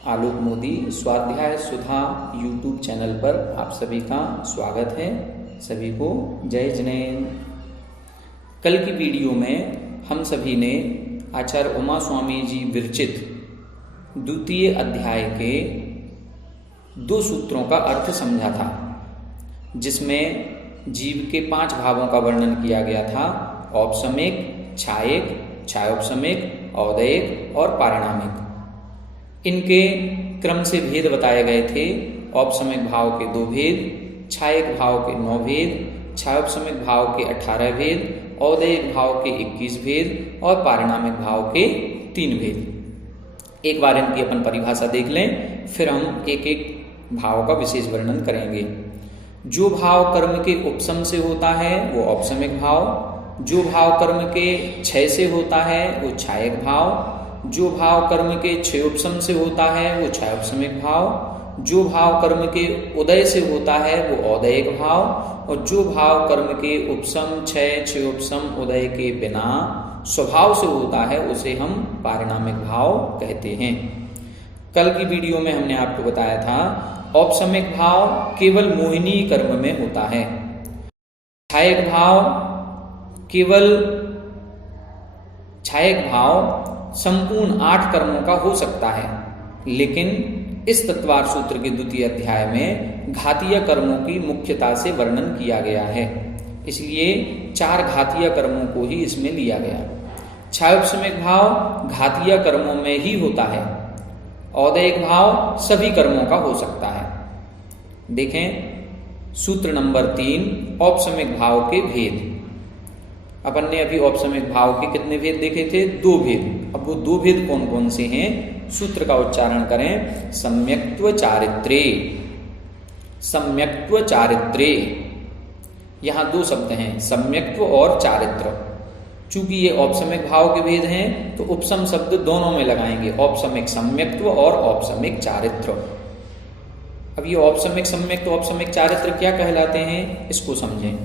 आलोक मोदी स्वाध्याय सुधा YouTube channel पर आप सभी का स्वागत है। सभी को जय जिनेन्द्र। कल की वीडियो में हम सभी ने आचार्य उमा स्वामी जी विरचित द्वितीय अध्याय के 2 सूत्रों का अर्थ समझा था, जिसमें जीव के 5 भावों का वर्णन किया गया था। औपसमिक, छायक, छायोपसमिक, औदयिक और पारिणामिक। इनके क्रम से भेद बताए गए थे। औपसमिक भाव के 2 भेद, छायक भाव के 9 भेद, छायोपसमिक भाव के 18 भेद, औदयिक भाव के 21 भेद और पारिणामिक भाव के 3 भेद। एक बार इनकी अपन परिभाषा देख लें, फिर हम एक एक भाव का विशेष वर्णन करेंगे। जो भाव कर्म के उपसम से होता है वो औपसमिक भाव, जो भाव कर्म के क्षय से होता है वो छायक भाव, जो भाव कर्म के क्षयोपसम से होता है वो छायोपसमिक भाव, जो भाव कर्म के उदय से होता है वो औदयिक भाव, और जो भाव कर्म के उपसम, क्षय, क्षयोपसम, उदय के बिना स्वभाव से होता है उसे हम पारिणामिक भाव कहते हैं। कल की वीडियो में हमने आपको बताया था औपसमिक भाव केवल मोहिनी कर्म में होता है, छायक भाव संपूर्ण 8 कर्मों का हो सकता है। लेकिन इस तत्वार सूत्र के द्वितीय अध्याय में घातीय कर्मों की मुख्यता से वर्णन किया गया है, इसलिए 4 घातीय कर्मों को ही इसमें लिया गया। छायोपसमिक भाव घातीय कर्मों में ही होता है, औदयिक भाव सभी कर्मों का हो सकता है। देखें सूत्र नंबर 3, औपसमिक भाव के भेद। अपन ने अभी औपसमिक भाव के कितने भेद देखे थे? 2 भेद। अब वो 2 भेद कौन कौन से हैं? सूत्र का उच्चारण करें। सम्यक्त्व चारित्र्ये। सम्यक्त्व चारित्र्ये, यहां 2 शब्द हैं, सम्यक्त्व और चारित्र। चूंकि ये औपसमिक भाव के भेद हैं तो उपसम शब्द दोनों में लगाएंगे, औपसमिक सम्यक्त्व और औपसमिक चारित्र। अब ये औपसमिक सम्यक्त्व, औपसमिक चारित्र क्या कहलाते हैं, इसको समझें।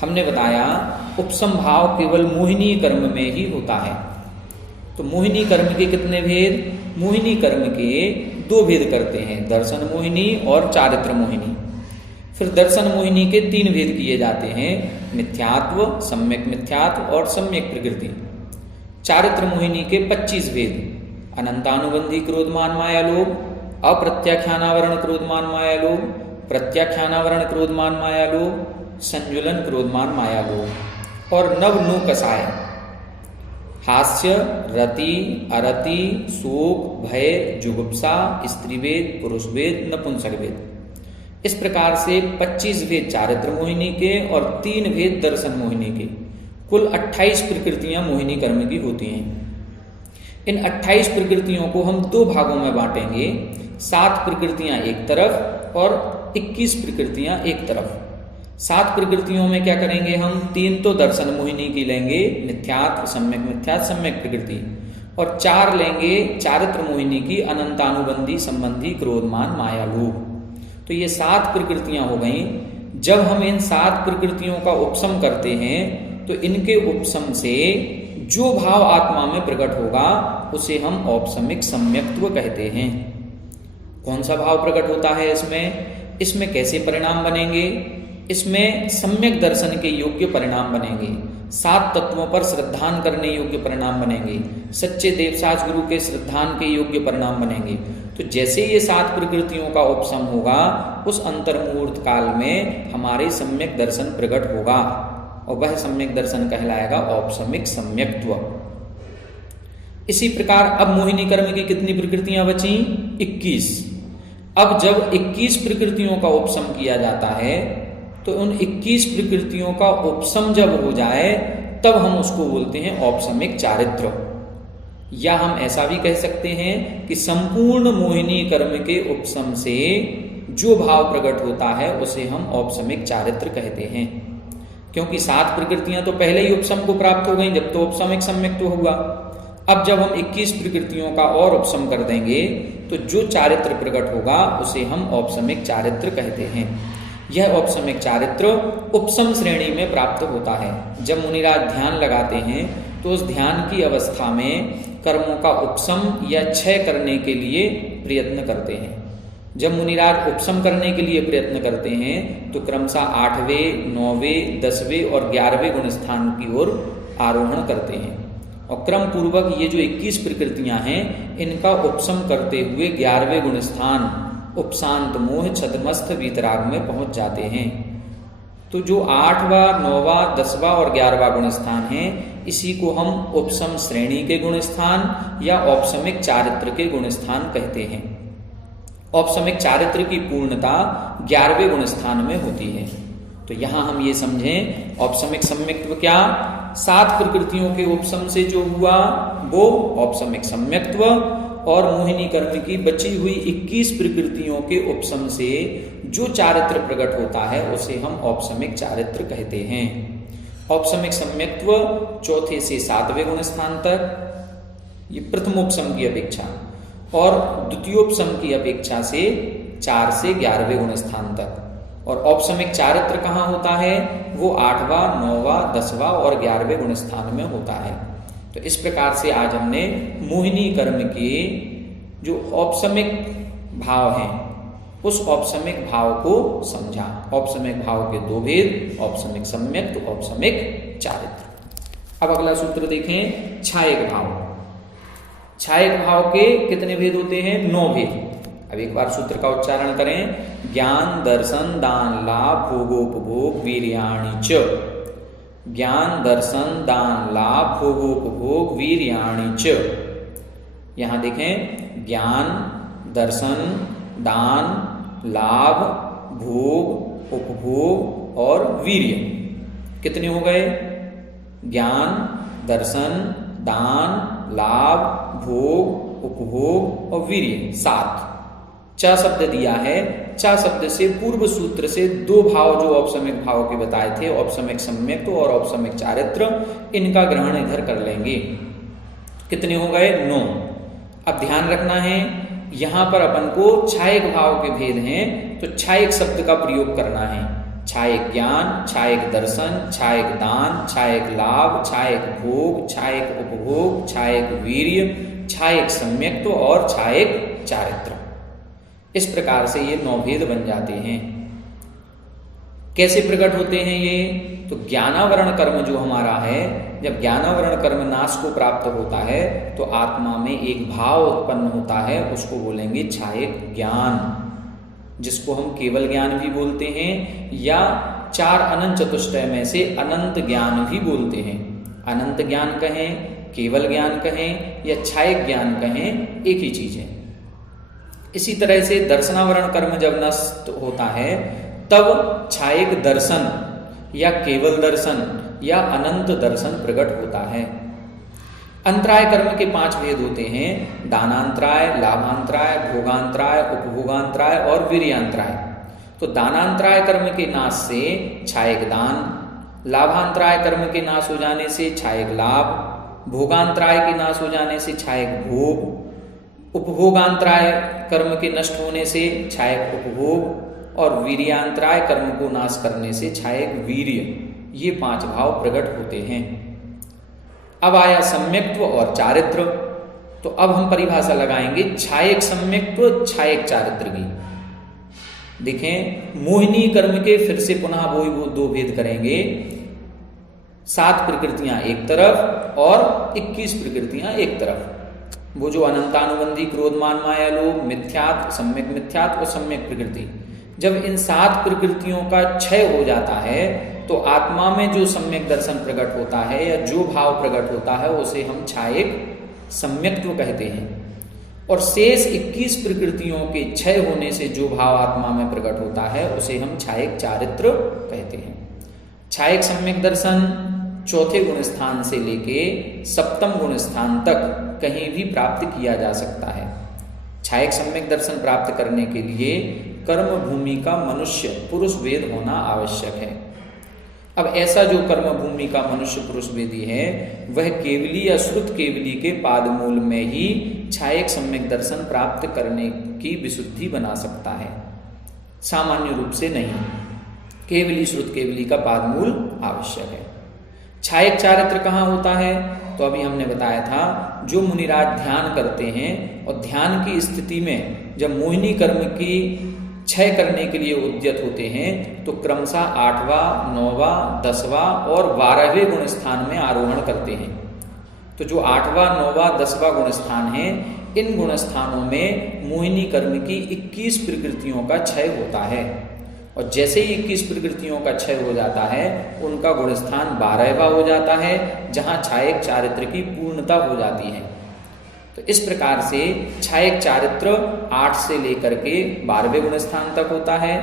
हमने बताया उपसम भाव केवल मोहिनी कर्म में ही होता है। तो मोहिनी कर्म के कितने भेद? मोहिनी कर्म के 2 भेद करते हैं, दर्शन मोहिनी और चारित्र मोहिनी। फिर दर्शन मोहिनी के 3 भेद किए जाते हैं, मिथ्यात्व, सम्यक मिथ्यात्व और सम्यक प्रकृति। चारित्र मोहिनी के 25 भेद, अनंतानुबंधी क्रोधमान माया लोभ, अप्रत्याख्यानावरण क्रोधमान माया लोभ, प्रत्याख्यानावरण क्रोधमान माया लोभ, संजुलन क्रोधमान माया लोभ और नवनु कसाय, हास्य, रति, अरति, शोक, भय, जुगुप्सा, स्त्रीवेद, पुरुषवेद, नपुंसकवेद। इस प्रकार से 25 भेद चारित्र मोहिनी के और 3 भेद दर्शन मोहिनी के। कुल 28 प्रकृतियां मोहिनी कर्म की होती हैं। इन 28 प्रकृतियों को हम 2 भागों में बांटेंगे, 7 प्रकृतियां एक तरफ और 21 प्रकृतियां एक तरफ। 7 प्रकृतियों में क्या करेंगे हम? 3 तो दर्शन मोहिनी की लेंगे, मिथ्यात्व, सम्यक मिथ्यात्व, सम्यक प्रकृति, और 4 लेंगे चारित्र मोहिनी की, अनंतानुबंधी संबंधी क्रोधमान माया लोभ। तो ये 7 प्रकृतियां हो गई। जब हम इन 7 प्रकृतियों का उपसम करते हैं तो इनके उपसम से जो भाव आत्मा में प्रकट होगा उसे हम औपसमिक सम्यक्त्व कहते हैं। कौन सा भाव प्रकट होता है इसमें कैसे परिणाम बनेंगे? इसमें सम्यक दर्शन के योग्य परिणाम बनेंगे, 7 तत्वों पर श्रद्धान करने योग्य परिणाम बनेंगे, सच्चे देवसाज गुरु के श्रद्धान के योग्य परिणाम बनेंगे। तो जैसे ये 7 प्रकृतियों का उपसम होगा उस अंतर्मुहूर्त काल में हमारे सम्यक दर्शन प्रकट होगा और वह सम्यक दर्शन कहलाएगा औपसमिक सम्यक्त्व। इसी प्रकार अब मोहिनी कर्म की कितनी प्रकृतियां बची? 21। अब जब 21 प्रकृतियों का उपसम किया जाता है तो उन 21 प्रकृतियों का उपसम जब हो जाए तब हम उसको बोलते हैं औपसमिक चारित्र। या हम ऐसा भी कह सकते हैं कि संपूर्ण मोहिनी कर्म के उपसम से जो भाव प्रकट होता है उसे हम औपसमिक चारित्र कहते हैं। क्योंकि 7 प्रकृतियां तो पहले ही उपसम को प्राप्त हो गई जब तो औपसमिक सम्यक तो हुआ। अब जब हम 21 प्रकृतियों का और उपसम कर देंगे तो जो चारित्र प्रकट होगा उसे हम औपसमिक चारित्र कहते हैं। यह औपसमिक चारित्र उपसम श्रेणी में प्राप्त होता है। जब मुनिराज ध्यान लगाते हैं तो उस ध्यान की अवस्था में कर्मों का उपशम या क्षय करने के लिए प्रयत्न करते हैं। जब मुनिराज उपशम करने के लिए प्रयत्न करते हैं तो क्रमशः 8वें, 9वें, 10वें और 11वें गुण स्थान की ओर आरोहण करते हैं और क्रम पूर्वक ये जो 21 प्रकृतियां हैं इनका उपशम करते हुए 11वें गुण स्थान उपशांत मोह छदमस्थ वीतराग में पहुंच जाते हैं। तो जो 8वां, 9वां, 10वां और 11वां गुण स्थान है इसी को हम उपशम श्रेणी के गुण स्थान या औपशमिक चारित्र के गुण स्थान कहते हैं। औपशमिक चारित्र की पूर्णता 11वें गुण स्थान में होती है। तो यहां हम ये समझें औपशमिक सम्यक्त्व क्या, 7 प्रकृतियों के उपशम से जो हुआ वो औपशमिक सम्यक्त्व, और मोहिनी कर्म की बची हुई 21 प्रकृतियों के उपशम से जो चारित्र प्रकट होता है उसे हम औपशमिक चारित्र कहते हैं। औपशमिक सम्यक्त्व 4 से 7वें गुण स्थान तक, ये प्रथमोपशम की अपेक्षा, और द्वितीयोपशम की अपेक्षा से 4 से 11वें गुण स्थान तक। और औपशमिक चारित्र कहाँ होता है, वो 8वां, 9वां, 10वां और 11वें गुण स्थान में होता है। तो इस प्रकार से आज हमने मोहिनी कर्म के जो औपशमिक भाव हैं उस औपशमिक भाव को समझा। औपशमिक भाव के 2 भेद, औपशमिक सम्यक्त, औपशमिक चारित्र। अब अगला सूत्र देखें, छायक भाव। छायक भाव के कितने भेद होते हैं, 9 भेद। अब एक बार सूत्र का उच्चारण करें, ज्ञान दर्शन दान लाभ भोगोपभोग वीर्याणि च। ज्ञान दर्शन दान लाभ भोगोपभोग वीर्याणि च। यहां देखें, ज्ञान दर्शन दान लाभ भोग उपभोग और वीर्य कितने हो गए, ज्ञान दर्शन दान लाभ भोग उपभोग और वीर्य 7। च शब्द दिया है, च शब्द से पूर्व सूत्र से 2 भाव जो औपशमिक भाव के बताए थे, औपशमिक सम्यक्त और औपशमिक चारित्र, इनका ग्रहण इधर कर लेंगे। कितने हो गए, 9। अब ध्यान रखना है यहां पर अपन को छायक भाव के भेद हैं तो छायक शब्द का प्रयोग करना है। छायक ज्ञान, छायक दर्शन, छायक दान, छायक लाभ, छायक भोग, छायक उपभोग, छायक वीर्य, छायक सम्यक्त और छायक चारित्र। इस प्रकार से ये 9 भेद बन जाते हैं। कैसे प्रकट होते हैं ये, तो ज्ञानावरण कर्म जो हमारा है, जब ज्ञानावरण कर्म नाश को प्राप्त होता है तो आत्मा में एक भाव उत्पन्न होता है, उसको बोलेंगे छायक ज्ञान, जिसको हम केवल ज्ञान भी बोलते हैं या 4 अनंत चतुष्टय में से अनंत ज्ञान भी बोलते हैं। अनंत ज्ञान कहें, केवल ज्ञान कहें या छायक ज्ञान कहें, एक ही चीज है। इसी तरह से दर्शनावरण कर्म जब नष्ट होता है तब छायक दर्शन या केवल दर्शन या अनंत दर्शन प्रकट होता है। अंतराय कर्म के 5 भेद होते हैं, दानांतराय, लाभांतराय, भोगांतराय, उपभोगांतराय और वीर्यांतराय। तो दानांतराय कर्म के नाश से छायक दान, लाभांतराय कर्म के नाश हो जाने से छायक लाभ, भोगांतराय के नाश हो जाने से छायक भोग, उपभोगांतराय कर्म के नष्ट होने से छायक उपभोग और वीर्यांतराय कर्म को नाश करने से छायक वीर्य। ये 5 भाव प्रकट होते हैं। अब आया सम्यक्त्व और चारित्र। तो अब हम परिभाषा लगाएंगे छायक सम्यक्त्व छायक चारित्र की। देखें, मोहिनी कर्म के फिर से पुनः वो 2 भेद करेंगे, 7 प्रकृतियां एक तरफ और 21 प्रकृतियां एक तरफ। वो जो अनंतानुबंधी क्रोधमान माया लोभ मिथ्यात्व, सम्यक मिथ्यात्व और सम्यक प्रकृति, जब इन 7 प्रकृतियों का क्षय हो जाता है तो आत्मा में जो सम्यक दर्शन प्रकट होता है या जो भाव प्रकट होता है उसे हम छायक सम्यक्त्व कहते हैं। और शेष 21 प्रकृतियों के क्षय होने से जो भाव आत्मा में प्रकट होता है उसे हम छायक चारित्र कहते हैं। छायक सम्यक दर्शन 4थे गुण स्थान से लेके 7वें गुण स्थान तक कहीं भी प्राप्त किया जा सकता है। छायक सम्यक दर्शन प्राप्त करने के लिए कर्म भूमि का मनुष्य पुरुष वेद होना आवश्यक है। अब ऐसा जो कर्म भूमि का मनुष्य पुरुष वेदी है वह केवली या श्रुत केवली के पादमूल में ही छायक सम्यक दर्शन प्राप्त करने की विशुद्धि बना सकता है, सामान्य रूप से नहीं। केवली श्रुत केवली का पादमूल आवश्यक है। छायक चारित्र कहाँ होता है? तो अभी हमने बताया था, जो मुनिराज ध्यान करते हैं और ध्यान की स्थिति में जब मोहिनी कर्म की क्षय करने के लिए उद्यत होते हैं तो क्रमशः 8वां, 9वां, 10वां और 12वें गुण स्थान में आरोहण करते हैं। तो जो 8वां, 9वां, 10वां गुण स्थान है, इन गुण स्थानों में मोहिनी कर्म की 21 प्रकृतियों का क्षय होता है और जैसे ही 21 प्रकृतियों का क्षय हो जाता है उनका गुण स्थान 12वां हो जाता है, जहां छायक चारित्र की पूर्णता हो जाती है। तो इस प्रकार से छायक चारित्र 8 से लेकर के 12वें गुण स्थान तक होता है,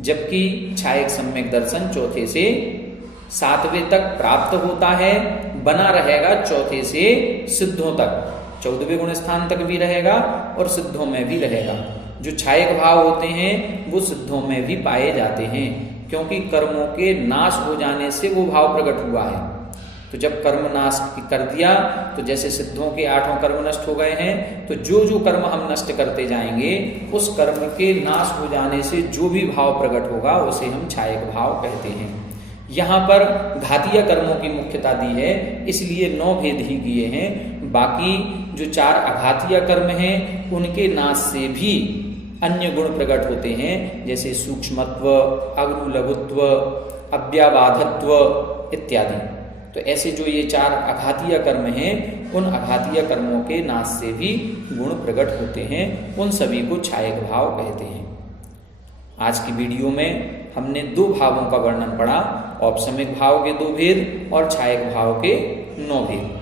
जबकि छायक सम्यक दर्शन 4 से 7वें तक प्राप्त होता है, बना रहेगा 4 से सिद्धों तक, 14वें गुण स्थान तक भी रहेगा और सिद्धों में भी रहेगा। जो छायक भाव होते हैं वो सिद्धों में भी पाए जाते हैं, क्योंकि कर्मों के नाश हो जाने से वो भाव प्रकट हुआ है। तो जब कर्म नाश कर दिया तो जैसे सिद्धों के 8 कर्म नष्ट हो गए हैं, तो जो जो कर्म हम नष्ट करते जाएंगे उस कर्म के नाश हो जाने से जो भी भाव प्रकट होगा उसे हम छायक भाव कहते हैं। यहाँ पर घातीय कर्मों की मुख्यता दी है, इसलिए 9 भेद ही किए हैं। बाकी जो 4 अघातीय कर्म हैं उनके नाश से भी अन्य गुण प्रकट होते हैं, जैसे सूक्ष्मत्व, अग्रु लघुत्व, अव्याबाधत्व इत्यादि। तो ऐसे जो ये 4 अघातीय कर्म हैं, उन अघातीय कर्मों के नाश से भी गुण प्रकट होते हैं, उन सभी को छायक भाव कहते हैं। आज की वीडियो में हमने 2 भावों का वर्णन पढ़ा, औपसमिक भाव के 2 भेद और छायक भाव के 9 भेद।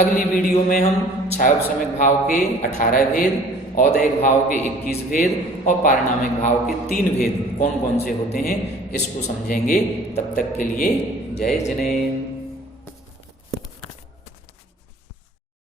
अगली वीडियो में हम छायोपसमिक भाव के 18 भेद, औदैहिक भाव के 21 भेद और पारिणामिक भाव के 3 भेद कौन कौन से होते हैं इसको समझेंगे। तब तक के लिए जय जनेन।